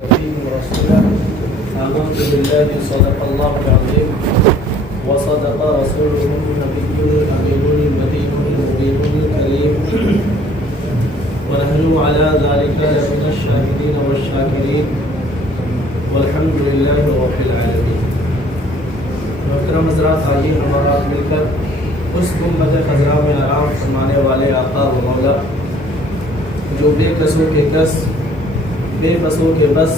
رسوله آمنت بالله صدق الله العظيم وصدق رسوله النبي الأمين المتين المبين الكريم ونحن على ذلك لمن الشاهدين والشاكرين والحمد لله رب العالمين. محترم حضرات، آئیے ہمارا مل کر اس امت خضراء میں آرام فرمانے والے آقا و مولا جو بے کسوں کے کس، بے بسوں کے بس،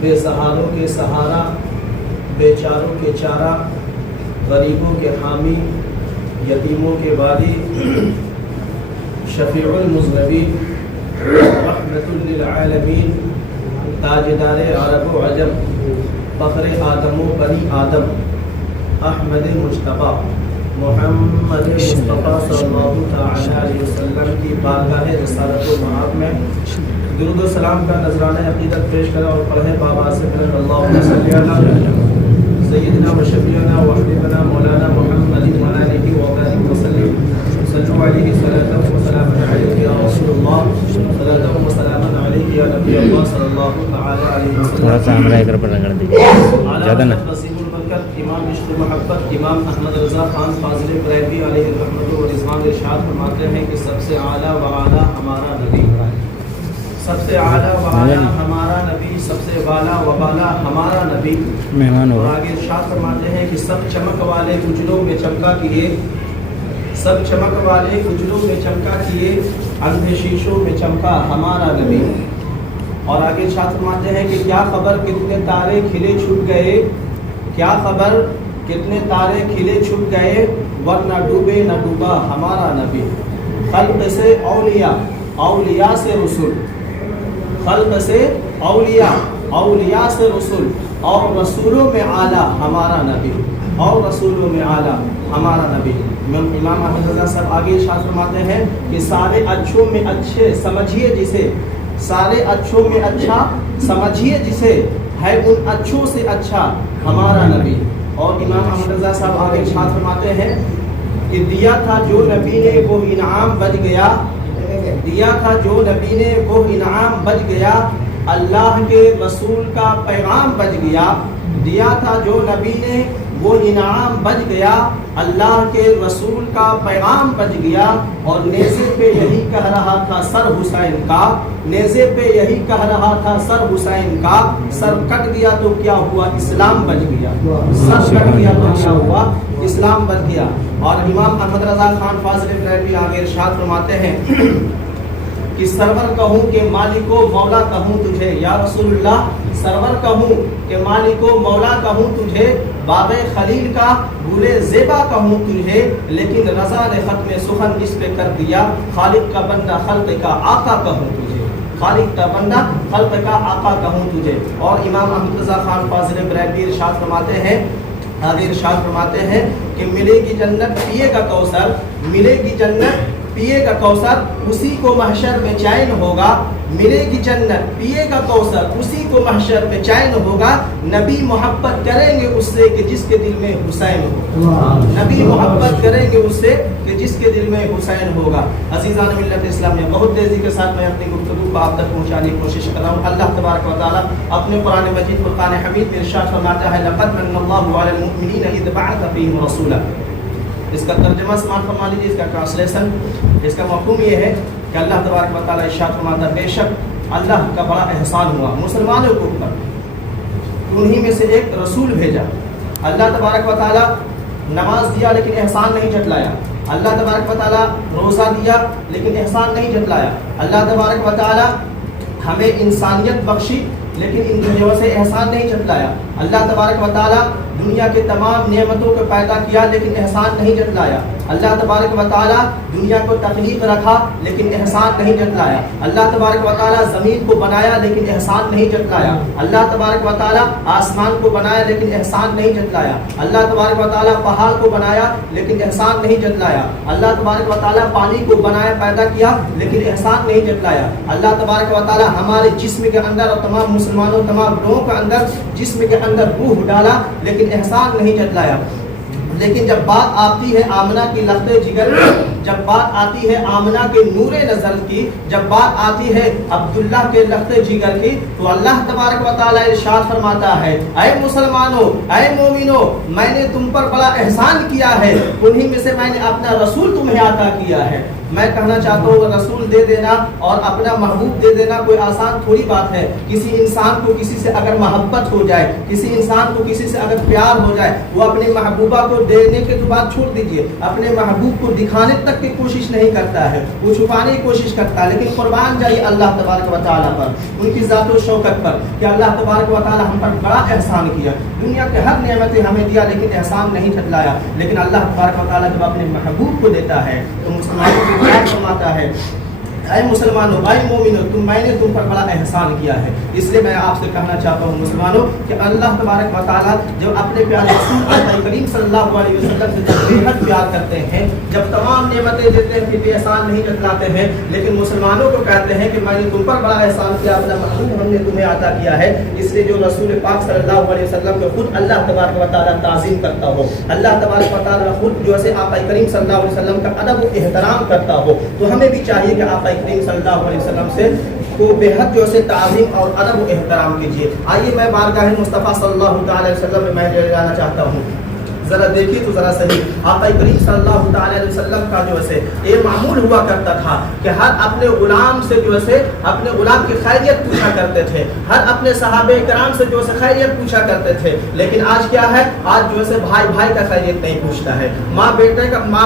بے سہاروں کے سہارا، بے چاروں کے چارہ، غریبوں کے حامی، یتیموں کے والی، شفیع المذنبین، رحمت للعالمین، تاجدار عرب و عجم، فخر آدم و بنی آدم، احمد مجتبی محمد مصطفیٰ صلی اللہ تعالی علیہ وسلم کی بارگاہ رسالت و معاد میں درود و سلام کا نذرانہ عقیدت پیش کریں اور پڑھیں بابا سے کریں اللہم صلی علی سیدنا و شفیعنا و حبیبنا مولانا محمد و آلہ و بارک وسلم صلو علیہ صلاۃ و سلام علیہ یا رسول اللہ صلاۃ و سلام علیہ یا نبی اللہ صلی اللہ تعالی علیہ وسلم. تھوڑا سا ہمارا ادھر پر لگا دیجیے، زیادہ نا. امام عشق محبت امام احمد رضا خان فاضل قریبی علیہ الرحمۃ و رضوان ارشاد فرماتے ہیں کہ سب سے اعلیٰ و اعلیٰ ہمارا نبی، سب سے اعلیٰ و اعلیٰ ہمارا نبی، سب سے بالا و بالا ہمارا نبی. مہمان اور ہو آگے ارشاد فرماتے ہیں کہ سب چمک والے اجلوں میں چمکا کیے، سب چمک والے اجلوں میں چمکا کیے، اندھے شیشوں میں چمکا ہمارا نبی. اور آگے ارشاد فرماتے ہیں کہ کیا خبر کتنے تارے کھلے چھپ گئے، کیا خبر کتنے تارے کھلے چھپ گئے، ورنہ ڈوبے نہ ڈوبا ہمارا نبی. خلق سے اولیاء، اولیاء سے رسول، خلق سے اولیاء، اولیاء سے رسول، اور رسولوں میں اعلیٰ ہمارا نبی، اور رسولوں میں اعلیٰ ہمارا نبی. امام احمد رضا صاحب آگے ارشاد فرماتے ہیں کہ سارے اچھوں میں اچھے سمجھیے جسے، سارے اچھوں میں اچھا سمجھیے جسے، ہے ان اچھوں سے اچھا ہمارا نبی. اور امام احمد رضا صاحب آگے ارشاد فرماتے ہیں کہ دیا تھا جو نبی نے وہ انعام بچ گیا، دیا تھا جو نبی نے وہ انعام بچ گیا، اللہ کے رسول کا پیغام بچ گیا. دیا تھا جو نبی نے وہ انعام بچ گیا، اللہ کے رسول کا پیغام بچ گیا. اور نیزے پہ یہی کہہ رہا تھا سر حسین کا، نیزے پہ یہی کہہ رہا تھا سر حسین کا، سر کٹ گیا تو کیا ہوا اسلام بچ گیا، سر کٹ گیا تو کیا ہوا اسلام بچ گیا. اور امام احمد رضا خان فاضل قریبی آگے ارشاد فرماتے ہیں کہ سرور کہوں کہ مالک و مولا کہوں تجھے، یا رسول اللہ سرور کہوں کہ مالک و مولا کہوں تجھے، باغ خلیل کا گلے زیبا کہوں تجھے، لیکن رضا نے ختم سخن اس پہ کر دیا، خالق کا بندہ خلق کا آقا کہوں تجھے، خالق کا بندہ خلق کا آقا کہوں تجھے. اور امام احمد رضا خان فاضل قریبی ارشاد فرماتے ہیں، آگے ارشاد فرماتے ہیں کہ ملے گی جنت پیے گا کوثر، ملے گی جنت پیے گا کوثر، اسی کو محشر میں چین ہوگا. ملے گی جنت پیے گا کوثر، اسی کو محشر میں چین ہوگا. نبی محبت کریں گے اس سے کہ جس کے دل میں حسین ہوگا، نبی محبت کریں گے اس سے کہ جس کے دل میں حسین ہوگا. عزیزان ملت اسلامیہ، بہت تیزی کے ساتھ میں اپنی گفتگو کو آپ تک پہنچانے کی کوشش کر رہا ہوں. اللہ تبارک و تعالیٰ اپنے قرآن مجید فرقان حمید میں ارشاد فرماتا ہے لقد من اللہ علی المؤمنین اذ بعث فیہم رسولا. اس کا ترجمہ سماعت فرما لیجیے، اس کا ٹرانسلیشن، اس کا مفہوم یہ ہے کہ اللہ تبارک و تعالیٰ ارشاد فرماتا ہے بے شک اللہ کا بڑا احسان ہوا مسلمانوں کے اوپر، انہی میں سے ایک رسول بھیجا. اللہ تبارک و تعالیٰ نماز دیا لیکن احسان نہیں جھٹلایا، اللہ تبارک و تعالیٰ روزہ دیا لیکن احسان نہیں جھٹلایا، اللہ تبارک و تعالیٰ ہمیں انسانیت بخشی لیکن ان دنیا سے احسان نہیں جھٹلایا. اللہ تبارک و تعالیٰ دنیا کے تمام نعمتوں کو پیدا کیا لیکن احسان نہیں جتلایا. اللہ تبارک و تعالیٰ دنیا کو تخلیق رکھا لیکن احسان نہیں جتلایا. اللہ تبارک و تعالیٰ زمین کو بنایا لیکن احسان نہیں جتلایا. اللہ تبارک و تعالیٰ آسمان کو بنایا لیکن احسان نہیں جتلایا. اللہ تبارک و تعالیٰ پہاڑ کو بنایا لیکن احسان نہیں جتلایا. اللہ تبارک و تعالیٰ پانی کو بنایا پیدا کیا لیکن احسان نہیں جتلایا. اللہ تبارک و تعالیٰ ہمارے جسم کے اندر اور تمام مسلمانوں تمام لوگوں کے اندر جسم کے اندر روح ڈالا لیکن احسان نہیں جتلایا. لیکن جب بات آتی ہے آمنہ کی لخت جگر کی، جب بات آتی ہے آمنہ کے نور نظر کی، جب بات آتی ہے عبداللہ کے لخت جگر کی، تو اللہ تبارک و تعالیٰ ارشاد فرماتا ہے اے مسلمانوں، اے مومنوں، میں نے تم پر بڑا احسان کیا ہے، انہی میں سے میں نے اپنا رسول تمہیں عطا کیا ہے۔ میں کہنا چاہتا ہوں رسول دے دینا اور اپنا محبوب دے دینا کوئی آسان تھوڑی بات ہے۔ کسی انسان کو کسی سے اگر محبت ہو جائے، کسی انسان کو کسی سے اگر پیار ہو جائے، وہ اپنے محبوبہ کو دینے کے بعد چھوڑ دیجئے، اپنے محبوب کو دکھانے تک کی کوشش نہیں کرتا ہے، وہ چھپانے کی کوشش کرتا ہے، لیکن قربان جائیے اللہ تبارک و تعالیٰ پر، ان کی ذات و شوکت پر کہ اللہ تبارک و تعالیٰ ہم پر بڑا احسان کیا، دنیا کے ہر نعمتیں ہمیں دیا لیکن احسان نہیں ٹھٹلایا۔ لیکن اللہ تبارک و تعالیٰ جب اپنے محبوب کو دیتا ہے تو مسلمانوں کی بات فرماتا ہے اے مسلمانوں، اے مومنوں، میں نے تم پر بڑا احسان کیا ہے۔ اس لیے میں آپ سے کہنا چاہتا ہوں مسلمانوں کہ اللہ تبارک و تعالیٰ جب اپنے پیارے رسول اللہ کریم صلی اللہ علیہ وسلم سے جب بے حد پیار کرتے ہیں، جب تمام نعمتیں دیتے ہیں پھر بھی احسان نہیں جتلاتے ہیں، لیکن مسلمانوں کو کہتے ہیں کہ میں نے تم پر بڑا احسان کیا، اپنا محبوب ہم نے تمہیں عطا کیا ہے۔ اس لیے جو رسول پاک صلی اللہ علیہ وسلم کو خود اللہ تبارک و تعالیٰ تعظیم کرتا ہو، اللہ تبارک و تعالیٰ خود جو ہے آقا کریم صلی اللہ علیہ وسلم کا ادب و احترام کرتا ہو، تو ہمیں بھی چاہیے کہ آقا کریم صلی اللہ علیہ وسلم سے کو بے حد جو سے تعظیم اور ادب و احترام کیجیے۔ آئیے میں بارگاہ مصطفیٰ صلی اللہ علیہ وسلم میں لے جانا چاہتا ہوں، ذرا دیکھیے تو ذرا صحیح آقا کریم صلی اللہ علیہ وسلم کا جو ہے یہ معمول ہوا کرتا تھا کہ ہر اپنے غلام سے جو ہے اپنے غلام کی خیریت پوچھا کرتے تھے، ہر اپنے صحابہ کرام سے جو ہے خیریت پوچھا کرتے تھے۔ لیکن آج کیا ہے، آج جو ہے بھائی بھائی کا خیریت نہیں پوچھتا ہے، ماں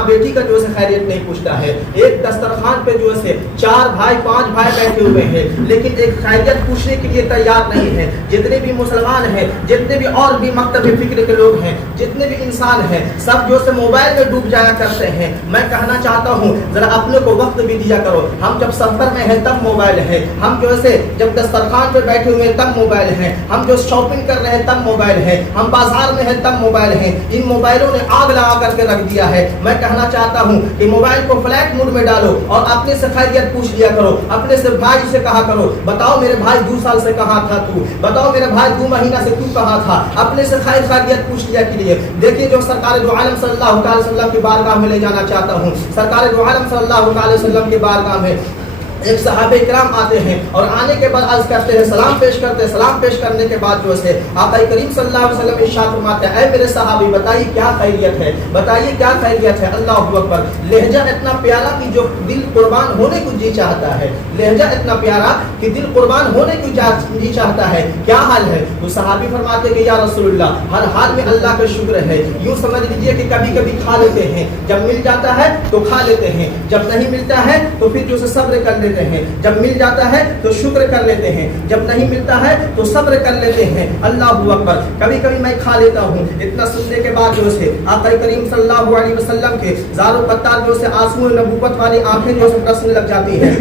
بیٹی کا جو ہے خیریت نہیں پوچھتا ہے۔ ایک دسترخوان پہ جو ہے 4 بھائی 5 بھائی بیٹھے ہوئے ہیں لیکن ایک خیریت پوچھنے کے لیے تیار نہیں ہے۔ جتنے بھی مسلمان ہیں، جتنے بھی اور بھی مکتب فکر کے لوگ ہیں، جتنے بھی انسان ہیں، سب جو سے موبائل میں ڈوب جایا کرتے ہیں۔ میں کہنا چاہتا ہوں ذرا اپنے کو وقت بھی دیا کرو۔ ہم جب سفر میں ہیں تب موبائل ہے، ہم جو ہے جب دسترخوان پہ بیٹھے ہوئے ہیں تب موبائل ہے، ہم جو شاپنگ کر رہے ہیں تب موبائل ہے، ہم بازار میں ہیں تب موبائل ہے۔ ان موبائلوں نے آگ لگا کر کے رکھ دیا ہے۔ میں کہنا چاہتا ہوں کہ موبائل کو فلائٹ موڈ میں ڈالو اور اپنے سے خیریت پوچھ لیا کرو، اپنے سے بھائی سے کہا کرو بتاؤ میرے بھائی 2 سال سے کہاں تھا تو، بتاؤ میرے بھائی 2 مہینہ سے تو کہاں تھا، اپنے سے خیریت پوچھ لیا کیجیے۔ دیکھیے جو سرکار دو عالم صلی اللہ علیہ وسلم کی بارگاہ میں لے جانا چاہتا ہوں، سرکار دو عالم صلی اللہ علیہ وسلم کی بارگاہ میں ایک صحابہ کرام آتے ہیں اور آنے کے بعد عرض کرتے ہیں، سلام پیش کرتے ہیں، سلام پیش کرنے کے بعد جو ہے آقا کریم صلی اللہ علیہ وسلم ارشاد فرماتے ہیں اے میرے صحابی بتائیے کیا خیریت ہے، بتائیے کیا خیریت ہے۔ اللہ اکبر، لہجہ اتنا پیارا کہ جو دل قربان ہونے کو جی چاہتا ہے، لہجہ اتنا پیارا کہ دل قربان ہونے کو جی چاہتا ہے۔ کیا حال ہے؟ وہ صحابی فرماتے ہیں کہ یا رسول اللہ ہر حال میں اللہ کا شکر ہے، یوں سمجھ لیجیے کہ کبھی کبھی کھا لیتے ہیں، جب مل جاتا ہے تو کھا لیتے ہیں، جب نہیں ملتا ہے تو پھر جو صبر کر لیتے ہیں، جب مل جاتا ہے تو شکر کر لیتے ہیں، جب نہیں ملتا ہے تو صبر کر لیتے ہیں۔ اللہ اکبر، کبھی کبھی میں کھا لیتا ہوں۔ اتنا سننے کے بعد جو ہے آقا کریم صلی اللہ علیہ وسلم کے زار و قطار جو سے آنسو نبوت والی آنکھیں جو سے برسنے لگ جاتی ہیں۔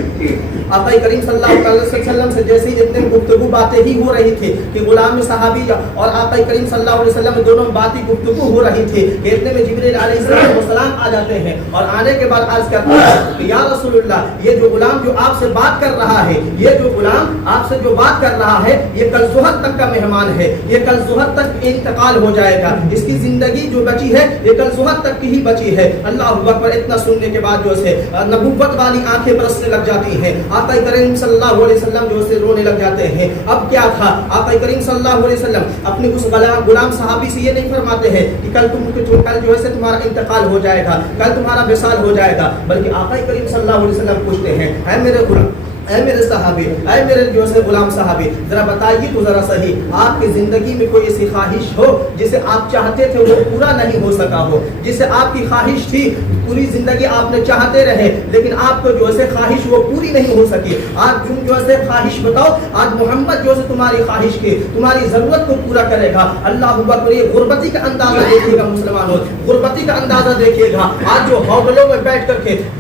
آقا کریم صلی اللہ علیہ وسلم سے جیسے ہی اتنے گفتگو باتیں ہی ہو رہی تھی کہ غلام صحابی اور آقا کریم صلی اللہ علیہ وسلم دونوں باتیں گفتگو ہو رہی تھی کہ اتنے میں جبریل علیہ السلام آ جاتے ہیں اور آنے کے بعد عرض کرتے ہیں کہ یا رسول اللہ یہ جو غلام جو آپ سے بات کر رہا ہے، یہ جو غلام آپ سے جو بات کر رہا ہے یہ کل ظہر تک کا مہمان ہے، یہ کل ظہر تک انتقال ہو جائے گا، اس کی زندگی جو بچی ہے یہ کل ظہر تک کی ہی بچی ہے۔ اللہ اکبر، اتنا سننے کے بعد جو ہے نبوت والی آنکھیں برسنے لگ جاتی ہیں۔ آقا کریم صلی اللہ علیہ وسلم جو سے رونے لگ جاتے ہیں۔ اب کیا تھا، آقا کریم صلی اللہ علیہ وسلم اپنے اس غلام صحابی سے یہ نہیں فرماتے ہیں کہ کل کل جو ہے تمہارا انتقال ہو جائے گا، کل تمہارا وصال ہو جائے گا، بلکہ آقا کریم صلی اللہ علیہ وسلم پوچھتے ہیں اے میرے غلام، اے میرے صحابی، اے میرے جو سے غلام صحابی، ذرا بتائیے تو ذرا صحیح آپ کی زندگی میں کوئی ایسی خواہش ہو جسے آپ چاہتے تھے وہ پورا نہیں ہو سکا ہو، جسے آپ کی خواہش تھی پوری زندگی آپ نے چاہتے رہے لیکن آپ کو جو ہے خواہش وہ پوری نہیں ہو سکی، آج تم جو ہے خواہش بتاؤ، آج محمد جو ہے تمہاری خواہش کی تمہاری ضرورت کو پورا کرے گا۔ اللہ اکبر، یہ غربتی کا اندازہ دیکھیے گا مسلمانوں، غربتی کا اندازہ دیکھیے گا۔ آج جو ہوٹلوں میں بیٹھ کر کے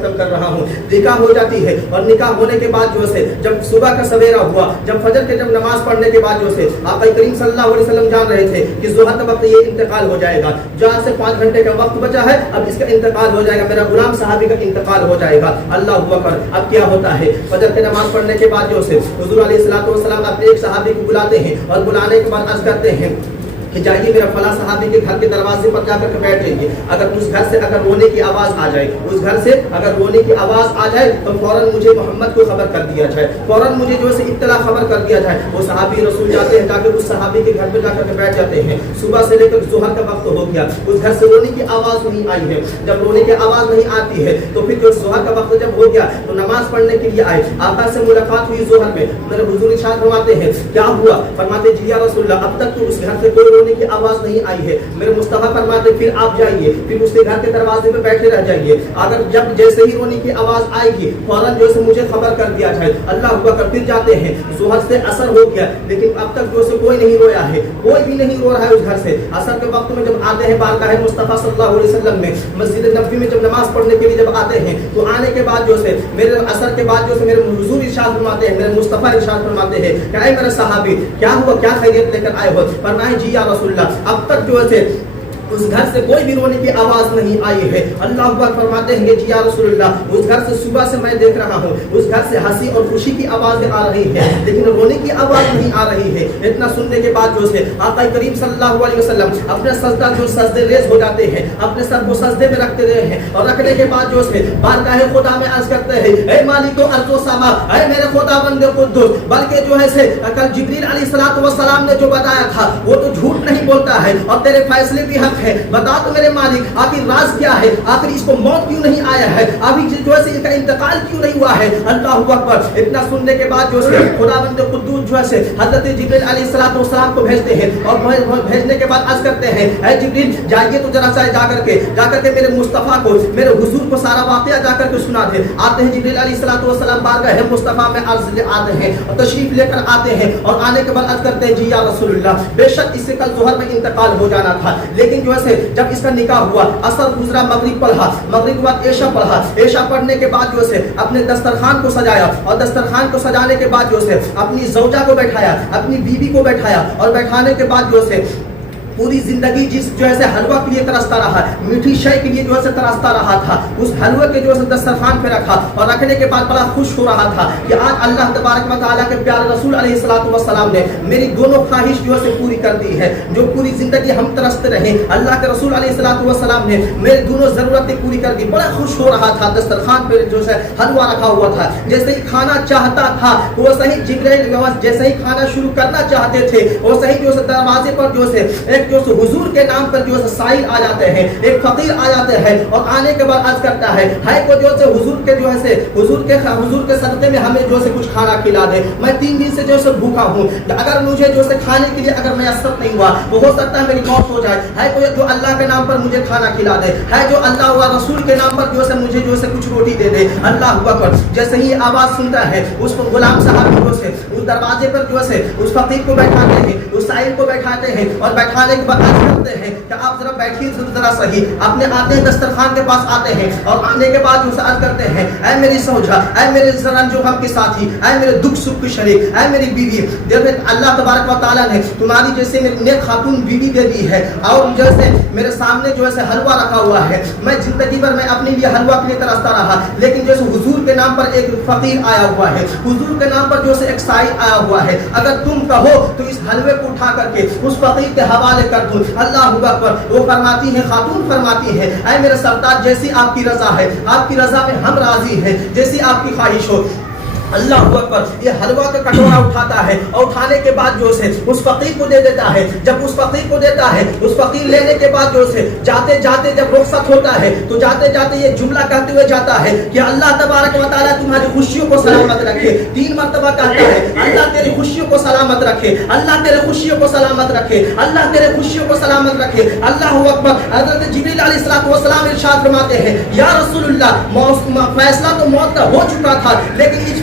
ختم کر رہا ہوں. نکاح ہو جاتی ہے اور نکاح ہونے کے بعد جو ہے جب صبح کا سویرا ہوا, جب فجر کے جب نماز پڑھنے کے بعد جو ہے آقا کریم صلی اللہ علیہ وسلم جان رہے تھے کہ ظہر کا وقت یہ انتقال ہو جائے گا, 4 سے 5 گھنٹے کا وقت بچا ہے, اب اس کا انتقال ہو جائے گا, میرا غلام صحابی کا انتقال ہو جائے گا. اللہ اکبر. اب کیا ہوتا ہے, فجر کی نماز پڑھنے کے بعد جو ہے حضور علیہ الصلوۃ والسلام اپنے ایک صحابی کو بلاتے ہیں اور بلانے کے بعد عرض کرتے ہیں کہ جائیے میرا فلاں صحابی کے گھر کے دروازے پر جا کر بیٹھ جائیے, اگر اس گھر سے اگر رونے کی آواز آ جائے, اس گھر سے اگر رونے کی آواز آ جائے تو فوراً مجھے محمد کو خبر کر دیا جائے, فوراً مجھے جو ہے اطلاع خبر کر دیا جائے. وہ صحابی رسول جاتے ہیں, جا کے اس صحابی کے گھر پہ جا کر بیٹھ جاتے ہیں. صبح سے لے کر ظہر کا وقت ہو گیا, اس گھر سے رونے کی آواز نہیں آئی ہے. جب رونے کی آواز نہیں آتی ہے تو پھر جو ظہر کا وقت جب ہو گیا تو نماز پڑھنے کے لیے آئے. آقا سے ملاقات ہوئی ظہر میں, میرے حضور ارشاد فرماتے ہیں کیا ہوا, فرماتے جی یا رسول اللہ اب تک تو اس گھر سے کوئی رونے کی آواز نہیں آئی ہے. میرے مصطفیٰ فرماتے پھر آپ جائیے, پھر اس کے گھر کے دروازے پہ بیٹھے رہ جائیے, اگر جب جیسے ہی رونے کی آواز آئے گی فوراً جو سے مجھے خبر کر دیا جائے. اللہ اکبر. پھر جاتے ہیں, ظہر سے عصر ہو گیا لیکن اب تک جو سے کوئی نہیں رویا ہے, کوئی بھی نہیں رو رہا ہے اس گھر سے. عصر کے وقت میں جب آتے ہیں بارگاہ مصطفیٰ صلی اللہ علیہ وسلم میں, مسجد نبوی میں جب نماز پڑھنے کے لیے جب آتے ہیں تو آنے کے بعد جو سے میرے عصر کے بعد جو سے میرے حضور ارشاد فرماتے ہیں, میرے مصطفیٰ ارشاد فرماتے ہیں کہ اے میرے صحابی کیا ہوا, کیا خیریت لے کر آئے ہو. فرمائے جی یا رسول اللہ اب تک جو ہے اس گھر سے کوئی بھی رونے کی آواز نہیں آئی ہے. اللہ اکبر. فرماتے ہیں جی یا رسول اللہ اس گھر سے صبح سے میں دیکھ رہا ہوں, اس گھر سے ہنسی اور خوشی کی آوازیں آ رہی ہے لیکن رونے کی آواز نہیں آ رہی ہے. اتنا سننے کے بعد جو ہے آقا کریم صلی اللہ علیہ وسلم اپنے سجدہ جو سجدے ریز ہو جاتے ہیں, اپنے سر کو سجدے میں رکھتے رہے ہیں اور رکھنے کے بعد جو ہے بارگاہ خدا میں عرض کرتے ہیں اے مالک ارض و سما, اے میرے خدا بند قدوس. بلکہ جو ہے کل جبریل علیہ الصلوۃ والسلام نے جو بتایا تھا وہ تو جھوٹ نہیں بولتا ہے اور تیرے فیصلے بھی حق ہے. بتا تو میرے مالک آخر راز کیا ہے, آخر اس کو موت کیوں نہیں آیا ہے, ابھی جو ہے اس کا انتقال کیوں نہیں ہوا ہے. اللہ اکبر. اتنا سننے کے بعد جو ہے خداوند قدوس جو ہے حضرت جبریل علیہ الصلوۃ والسلام کو بھیجتے ہیں اور بھیجنے کے بعد عرض کرتے ہیں اے جبریل جائیے تو ذرا سا جا کر کے میرے مصطفیٰ کو, میرے حضور کو سارا واقعہ جا کر کے سنا دے. آتے ہیں جبریل علیہ الصلوۃ والسلام بارگاہ مصطفیٰ میں عرض لے آتے ہیں اور تشریف لے کر آتے ہیں اور آنے کے بعد عرض کرتے ہیں جی یا رسول اللہ بے شک اس سے کل ظہر میں انتقال ہو جانا تھا لیکن جو ہے جب اس کا نکاح ہوا, عصر گزرا, مغرب پڑھا, مغرب کے بعد عشاء پڑھا, عشاء پڑھنے کے بعد جو ہے اپنے دسترخوان کو سجایا اور دسترخوان کو سجانے کے بعد جو ہے اپنی زوجہ کو بیٹھایا, اپنی بیوی کو بیٹھایا اور بیٹھانے کے بعد جو ہے پوری زندگی جس جو ہے حلوہ کے لیے ترستا رہا, میٹھی شے کے لیے جو ہے ترستا رہا تھا, اس حلوے کے جو ہے دسترخوان پہ رکھا اور رکھنے کے بعد بڑا خوش ہو رہا تھا کہ آج اللہ تبارک و تعالیٰ کے پیارے رسول علیہ الصلوۃ والسلام نے میری دونوں خواہش جو ہے پوری کر دی ہے. جو پوری زندگی ہم ترستے رہے, اللہ کے رسول علیہ الصلوۃ والسلام نے میری دونوں ضرورتیں پوری کر دی. بڑا خوش ہو رہا تھا, دسترخوان پہ جو ہے حلوہ رکھا ہوا تھا. جیسے ہی کھانا چاہتا تھا ویسے ہی جبرائیل جیسے ہی کھانا شروع کرنا چاہتے تھے ویسے ہی جو ہے دروازے پر جو ہے ایک جو حضور کے نام پر جو ہے سائل آ جاتے ہیں, ایک فقیر آ جاتے ہیں اور آنے کے بعد عرض کرتا ہے کو جو ہے حضور کے جو ہے حضور کے صدقے میں ہمیں جو ہے کچھ کھانا کھلا دے, میں 3 دن سے جو ہے بھوکا ہوں, اگر مجھے جو ہے کھانے کے لیے اگر میسر نہیں ہوا وہ ہو سکتا ہے میری موت ہو جائے. کوئی جو اللہ کے نام پر مجھے کھانا کھلا دے, جو اللہ و رسول کے نام پر جو ہے مجھے جو ہے کچھ روٹی دے دے. اللہ اکبر. جیسے ہی آواز سنتا ہے اس کو غلام صاحب جو ہے اس دروازے پر جو ہے اس فقیر کو بیٹھاتے ہیں, اس سائل کو بیٹھاتے ہیں اور بیٹھانے کے بعد کرتے ہیں کہ آپ ذرا بیٹھیے ذرا صحیح. اپنے آتے ہیں دسترخوان کے پاس آتے ہیں اور آنے کے بعد جو عرض کرتے ہیں اے میری سوجا, اے میرے جو غم کے ساتھی, اے میرے دکھ سکھ کی شریک, اے میری بیوی, دیکھیں اللہ تبارک و تعالیٰ نے تمہاری جیسے میری نیک خاتون بیوی دے دی ہے اور جیسے میرے سامنے جو ہے حلوہ رکھا ہوا ہے. میں زندگی بھر میں اپنے لیے حلوہ کے لیے ترستا رہا لیکن جیسے حضور کے نام پر ایک فقیر آیا ہوا ہے, حضور کے نام پر جو ہے ایک سائل آیا ہوا ہے, اگر تم کہو تو اس حلوے کو اٹھا کر کے اس فقیر کے حوالے کر دوں. اللہ اکبر. وہ فرماتی ہے, خاتون فرماتی ہے اے میرے سرتاج جیسی آپ کی رضا ہے, آپ کی رضا میں ہم راضی ہیں, جیسی آپ کی خواہش ہو. اللہ اکبر. یہ حلوہ کا کٹورا اٹھاتا ہے اور اٹھانے کے بعد جو ہے اس فقیر کو دے دیتا ہے. جب اس فقیر کو دیتا ہے, اس فقیر لینے کے بعد جو ہے جاتے جاتے جب رخصت ہوتا ہے تو جاتے جاتے یہ جملہ کہتے ہوئے جاتا ہے کہ اللہ تبارک و تعالیٰ تمہاری خوشیوں کو سلامت رکھے. 3 مرتبہ کہتا ہے اللہ تیری خوشیوں کو سلامت رکھے, اللہ تیرے خوشیوں کو سلامت رکھے, اللہ تیرے خوشیوں کو سلامت رکھے. اللہ اکبر. حضرت جبریل علیہ الصلوۃ والسلام ارشاد فرماتے ہیں یا رسول اللہ فیصلہ تو موت کا ہو چکا تھا لیکن اس